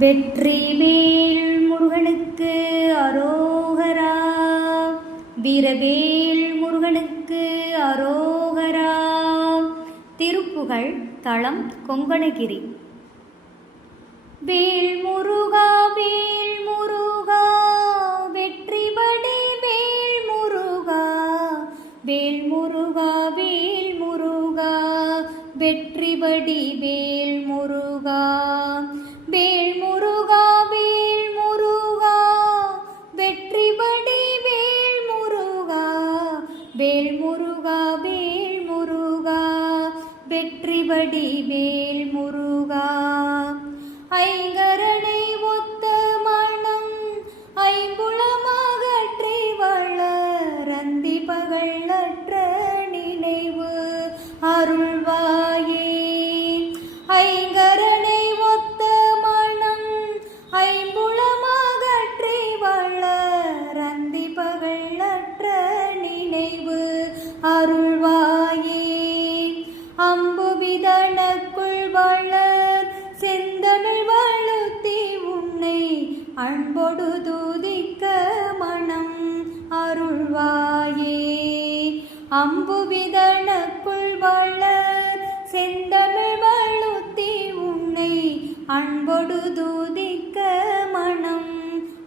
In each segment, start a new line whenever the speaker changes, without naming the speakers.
வெற்றிவேல் முருகனுக்கு அரோகரா. வீரவேல் முருகனுக்கு அரோகரா. திருப்புகழ் தளம் கொங்கணகிரி. வேல் முருகா வேல் முருகா. வெற்றிபடி வேல் முருகா. வேல் முருகா வேல் முருகா. வெற்றிபடி வேல் முருகா. வேல் முருகா வேல் முருகா வெற்றி படி வேல் முருகா வேல் முருகா வேல் முருகா வெற்றி படி வேல் முருகா அம்புவிதனக்குள் வளர் செந்தமிழ் வழுத்தி உன்னை அன்பொடு தூதிக்க மனம் அருள்வாயே. அம்பு அம்புவிதனக்குள் வளர் செந்தமிழ் வழுத்தி உன்னை அன்பொடு தூதிக்க மனம்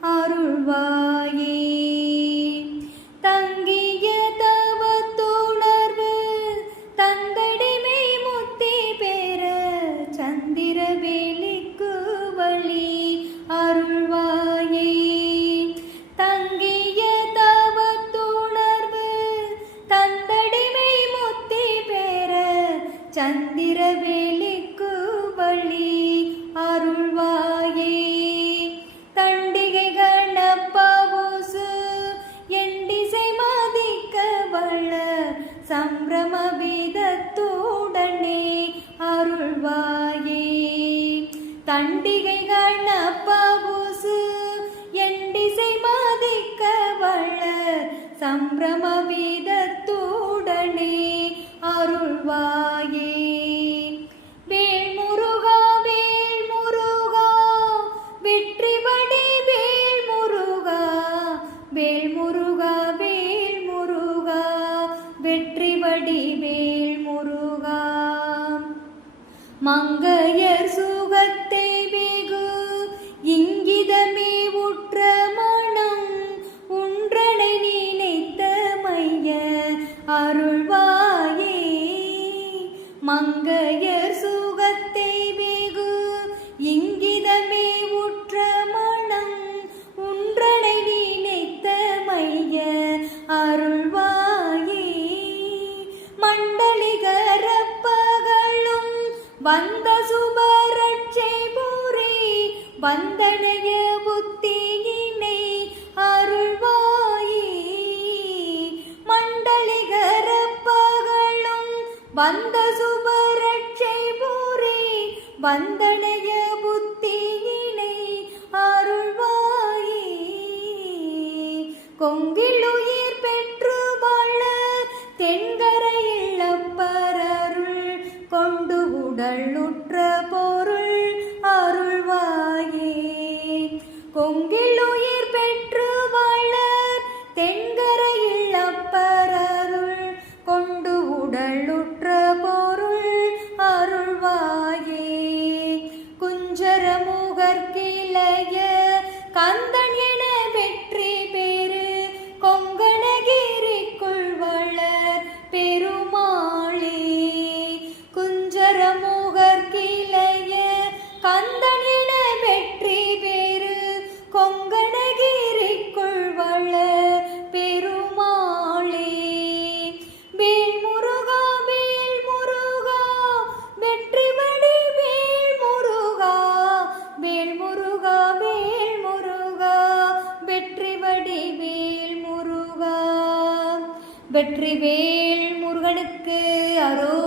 அருள்வாயே. சந்திர வழி அருள்வாயே. தண்டிகை கணப்பவுசு எண்டிசை மதிக்க வள சம்பிரம வீதத்துடனே அருள்வாயே. தண்டிகை கணப்பவுசு எண்டிசை மதிக்க வள சம்பிரம வீதத்துடனே அருள்வாயே. மங்கையர் வந்த சுபரட்சை போரே வந்தனைய புத்தியினை அருள்வாயே. மண்டலிகரப்பகளும் வந்த சுபரட்சை போரே வந்தனைய உடல் பொருள் அருள்வாயே. கொங்கில் உயிர் பெற்று வாழ தென்கரையில் அப்பரருள் கொண்டு உடலுற்ற பொருள் அருள்வாயே. குஞ்சர முகர்கிளைய கந்தன் என வெற்றி பெரு கொங்கணகிரிக்குள் வளர் பெருமாளே. குஞ்சரமோ கந்தன் வெற்றி பெரு கொங்கணகிரிக்குள் வளர் பெருமாளே. வேல் முருகா வேல் முருகா வெற்றி வெற்றிபடி வேல் முருகா. வேல் முருகா வேல் முருகா வெற்றி வடி வேல் முருகா. வெற்றி வேல் முருகனுக்கு அரோகரா